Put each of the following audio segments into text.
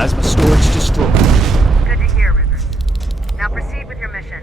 Plasma storage destroyed. Good to hear, Rivers. Now proceed with your mission.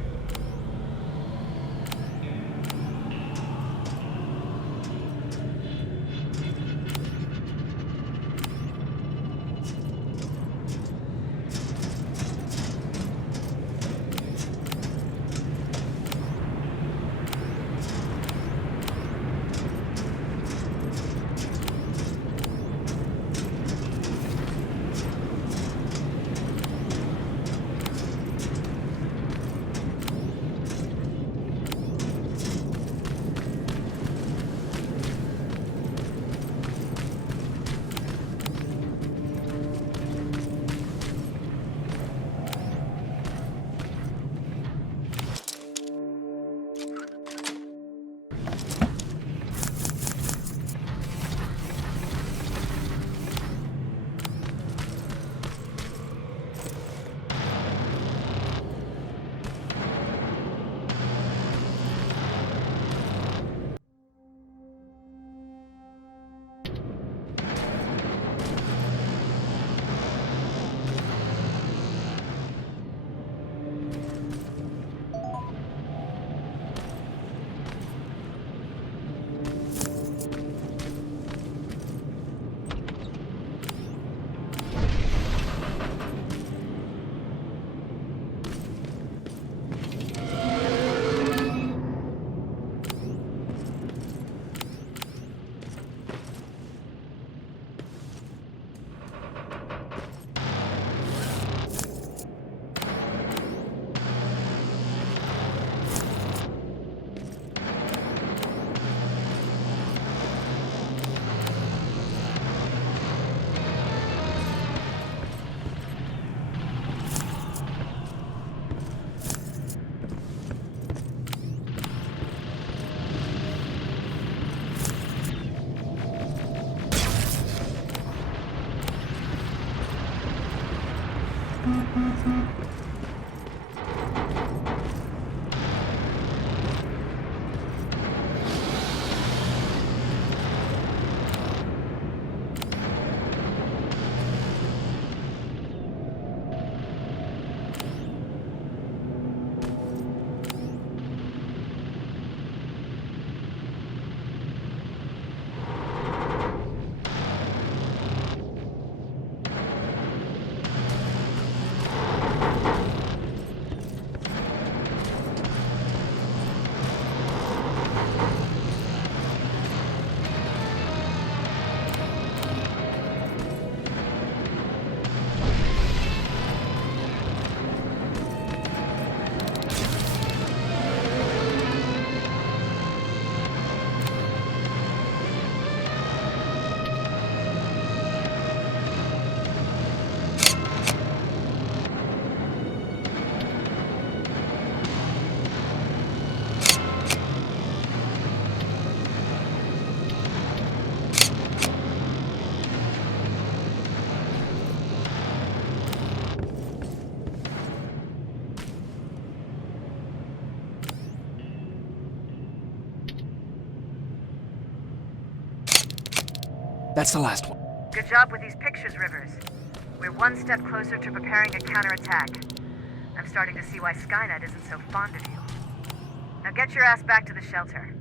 That's the last one. Good job with these pictures, Rivers. We're one step closer to preparing a counterattack. I'm starting to see why Skynet isn't so fond of you. Now get your ass back to the shelter.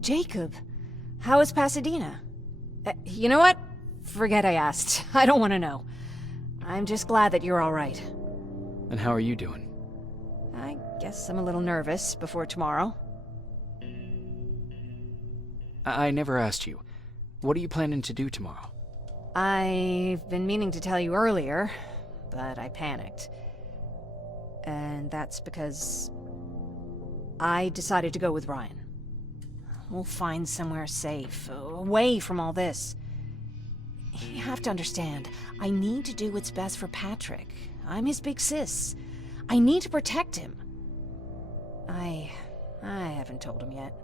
Jacob, how is Pasadena? You know what? Forget I asked. I don't want to know. I'm just glad that you're all right. And how are you doing? I guess I'm a little nervous before tomorrow. I never asked you. What are you planning to do tomorrow? I've been meaning to tell you earlier, but I panicked. And that's because I decided to go with Ryan. We'll find somewhere safe, away from all this. You have to understand, I need to do what's best for Patrick. I'm his big sis. I need to protect him. I haven't told him yet.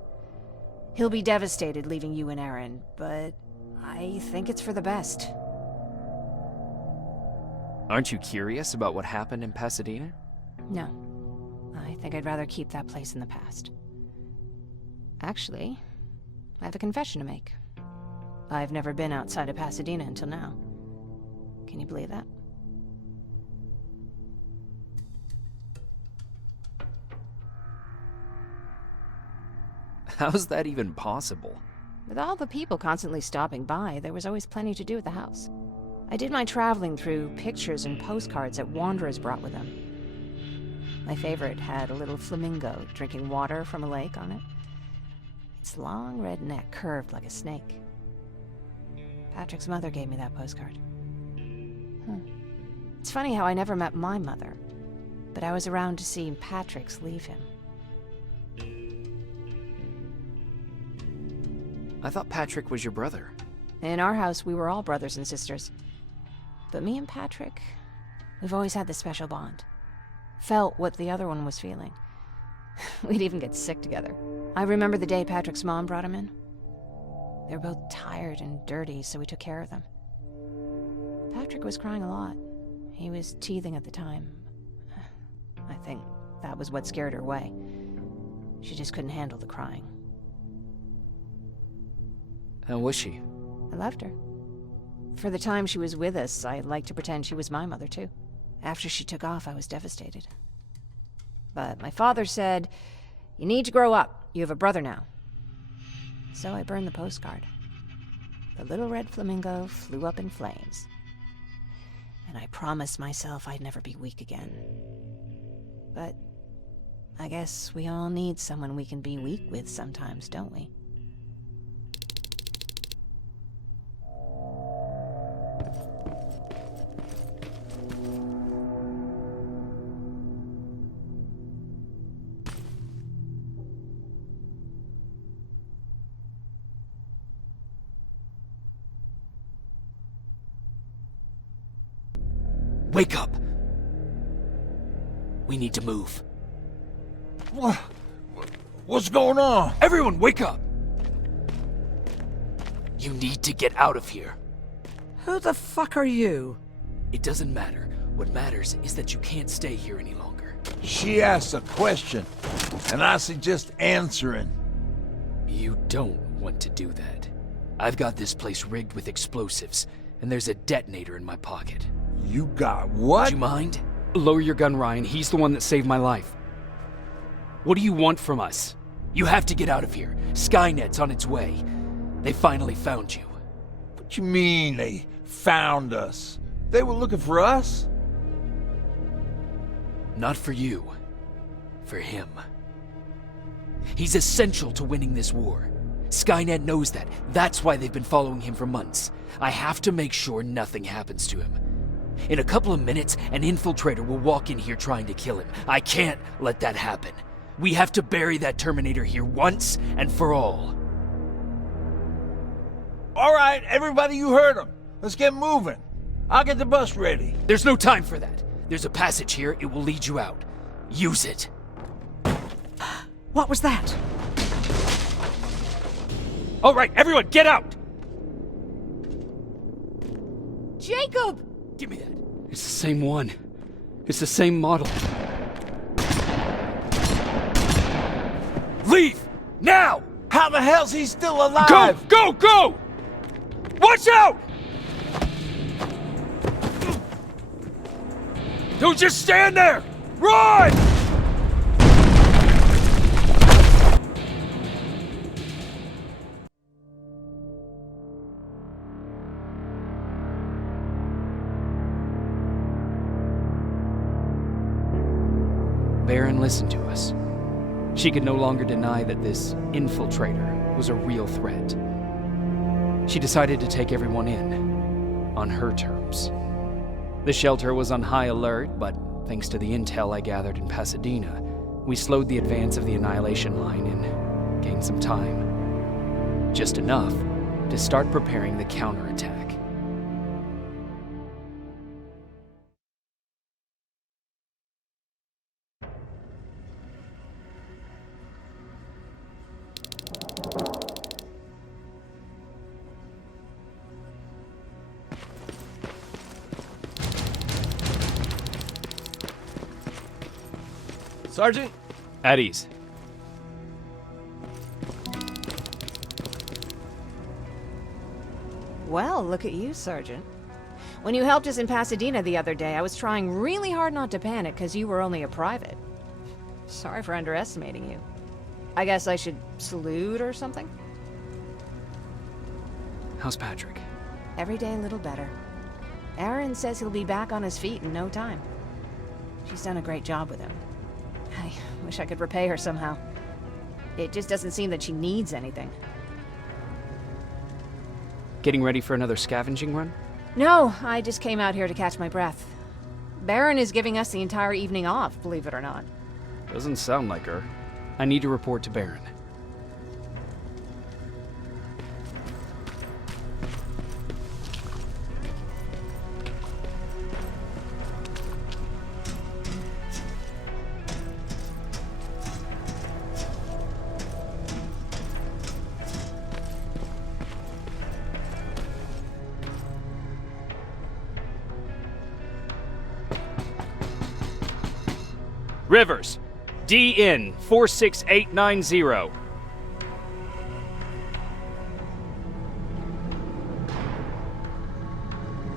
He'll be devastated leaving you and Aaron, but I think it's for the best. Aren't you curious about what happened in Pasadena? No. I think I'd rather keep that place in the past. Actually, I have a confession to make. I've never been outside of Pasadena until now. Can you believe that? How's that even possible? With all the people constantly stopping by, there was always plenty to do at the house. I did my traveling through pictures and postcards that wanderers brought with them. My favorite had a little flamingo drinking water from a lake on it. Its long red neck curved like a snake. Patrick's mother gave me that postcard. It's funny how I never met my mother, but I was around to see Patrick's leave him. I thought Patrick was your brother. In our house, we were all brothers and sisters. But me and Patrick, we've always had this special bond. Felt what the other one was feeling. We'd even get sick together. I remember the day Patrick's mom brought him in. They were both tired and dirty, so we took care of them. Patrick was crying a lot. He was teething at the time. I think that was what scared her away. She just couldn't handle the crying. How was she? I loved her. For the time she was with us, I liked to pretend she was my mother, too. After she took off, I was devastated. But my father said, "You need to grow up. You have a brother now." So I burned the postcard. The little red flamingo flew up in flames. And I promised myself I'd never be weak again. But I guess we all need someone we can be weak with sometimes, don't we? Wake up! We need to move. What's going on? Everyone, wake up! You need to get out of here. Who the fuck are you? It doesn't matter. What matters is that you can't stay here any longer. She asked a question, and I suggest answering. You don't want to do that. I've got this place rigged with explosives, and there's a detonator in my pocket. You got what? Do you mind? Lower your gun, Ryan. He's the one that saved my life. What do you want from us? You have to get out of here. Skynet's on its way. They finally found you. What you mean they found us? They were looking for us? Not for you. For him. He's essential to winning this war. Skynet knows that. That's why they've been following him for months. I have to make sure nothing happens to him. In a couple of minutes, an infiltrator will walk in here trying to kill him. I can't let that happen. We have to bury that Terminator here once and for all. All right, everybody, you heard him. Let's get moving. I'll get the bus ready. There's no time for that. There's a passage here. It will lead you out. Use it. What was that? All right, everyone, get out! Jacob! Give me that. It's the same one. It's the same model. Leave! Now! How the hell's he still alive? Go! Go! Go! Watch out! Don't just stand there! Run! Baron listened to us. She could no longer deny that this infiltrator was a real threat. She decided to take everyone in, on her terms. The shelter was on high alert, but thanks to the intel I gathered in Pasadena, we slowed the advance of the Annihilation Line and gained some time. Just enough to start preparing the counterattack. Sergeant? At ease. Well, look at you, Sergeant. When you helped us in Pasadena the other day, I was trying really hard not to panic because you were only a private. Sorry for underestimating you. I guess I should salute or something? How's Patrick? Every day a little better. Aaron says he'll be back on his feet in no time. She's done a great job with him. I wish I could repay her somehow. It just doesn't seem that she needs anything. Getting ready for another scavenging run? No, I just came out here to catch my breath. Baron is giving us the entire evening off, believe it or not. Doesn't sound like her. I need to report to Baron. Rivers, DN 46890.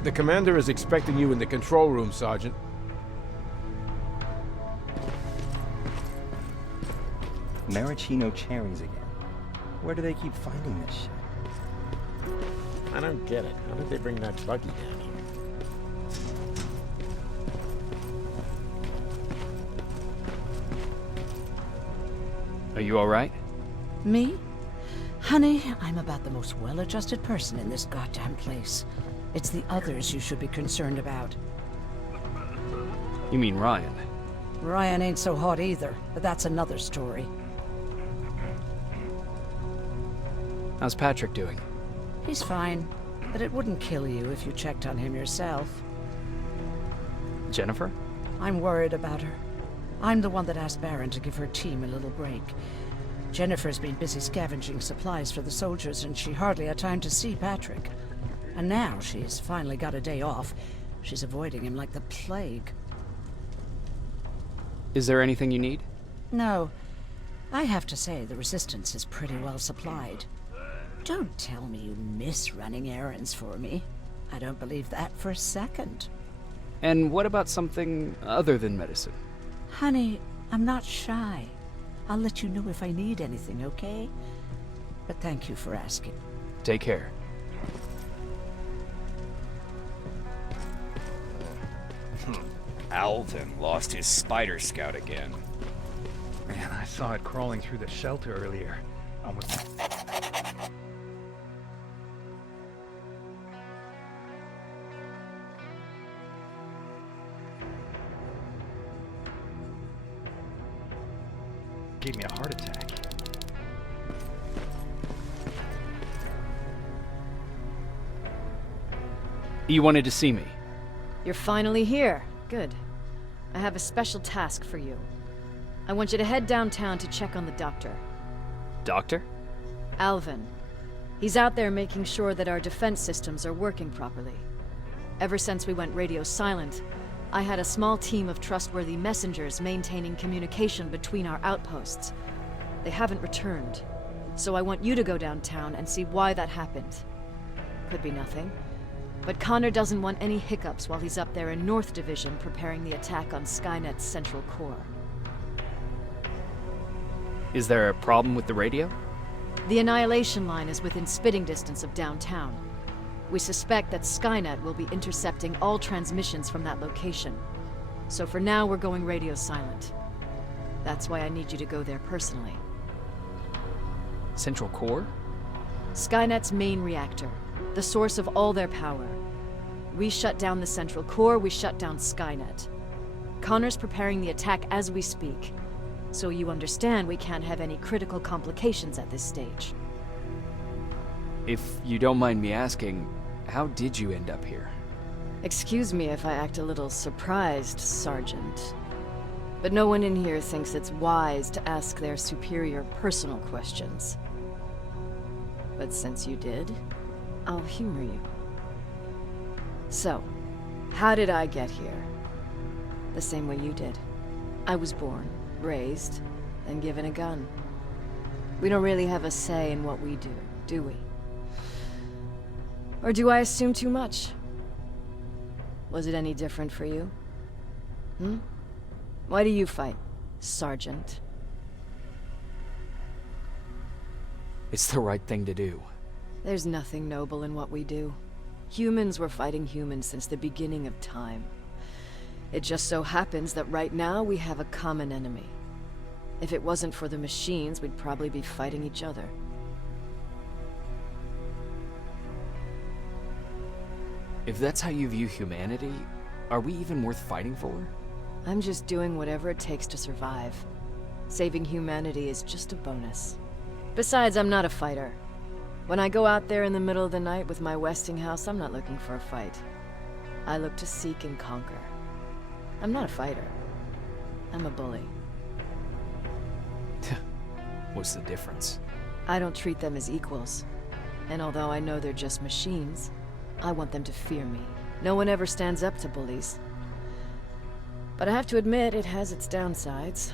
The commander is expecting you in the control room, Sergeant. Maraschino cherries again. Where do they keep finding this shit? I don't get it. How did they bring that buggy down here? Are you alright? Me? Honey, I'm about the most well-adjusted person in this goddamn place. It's the others you should be concerned about. You mean Ryan? Ryan ain't so hot either, but that's another story. How's Patrick doing? He's fine, but it wouldn't kill you if you checked on him yourself. Jennifer? I'm worried about her. I'm the one that asked Baron to give her team a little break. Jennifer's been busy scavenging supplies for the soldiers, and she hardly had time to see Patrick. And now she's finally got a day off. She's avoiding him like the plague. Is there anything you need? No. I have to say the Resistance is pretty well supplied. Don't tell me you miss running errands for me. I don't believe that for a second. And what about something other than medicine? Honey, I'm not shy. I'll let you know if I need anything, okay? But thank you for asking. Take care. Alvin lost his spider scout again. Man, I saw it crawling through the shelter earlier. Almost... gave me a heart attack. You wanted to see me? You're finally here. Good. I have a special task for you. I want you to head downtown to check on the doctor. Doctor? Alvin. He's out there making sure that our defense systems are working properly. Ever since we went radio silent, I had a small team of trustworthy messengers maintaining communication between our outposts. They haven't returned, so I want you to go downtown and see why that happened. Could be nothing, but Connor doesn't want any hiccups while he's up there in North Division preparing the attack on Skynet's central core. Is there a problem with the radio? The Annihilation Line is within spitting distance of downtown. We suspect that Skynet will be intercepting all transmissions from that location. So for now, we're going radio silent. That's why I need you to go there personally. Central core? Skynet's main reactor, the source of all their power. We shut down the central core, we shut down Skynet. Connor's preparing the attack as we speak. So you understand we can't have any critical complications at this stage. If you don't mind me asking, how did you end up here? Excuse me if I act a little surprised, Sergeant. But no one in here thinks it's wise to ask their superior personal questions. But since you did, I'll humor you. So, how did I get here? The same way you did. I was born, raised, and given a gun. We don't really have a say in what we do we? Or do I assume too much? Was it any different for you? Why do you fight, Sergeant? It's the right thing to do. There's nothing noble in what we do. Humans were fighting humans since the beginning of time. It just so happens that right now we have a common enemy. If it wasn't for the machines, we'd probably be fighting each other. If that's how you view humanity, are we even worth fighting for? I'm just doing whatever it takes to survive. Saving humanity is just a bonus. Besides, I'm not a fighter. When I go out there in the middle of the night with my Westinghouse, I'm not looking for a fight. I look to seek and conquer. I'm not a fighter. I'm a bully. What's the difference? I don't treat them as equals. And although I know they're just machines, I want them to fear me. No one ever stands up to bullies. But I have to admit, it has its downsides.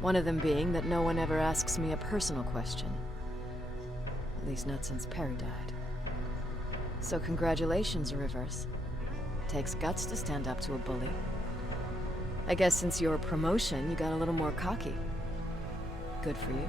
One of them being that no one ever asks me a personal question. At least not since Perry died. So congratulations, Rivers. Takes guts to stand up to a bully. I guess since your promotion, you got a little more cocky. Good for you.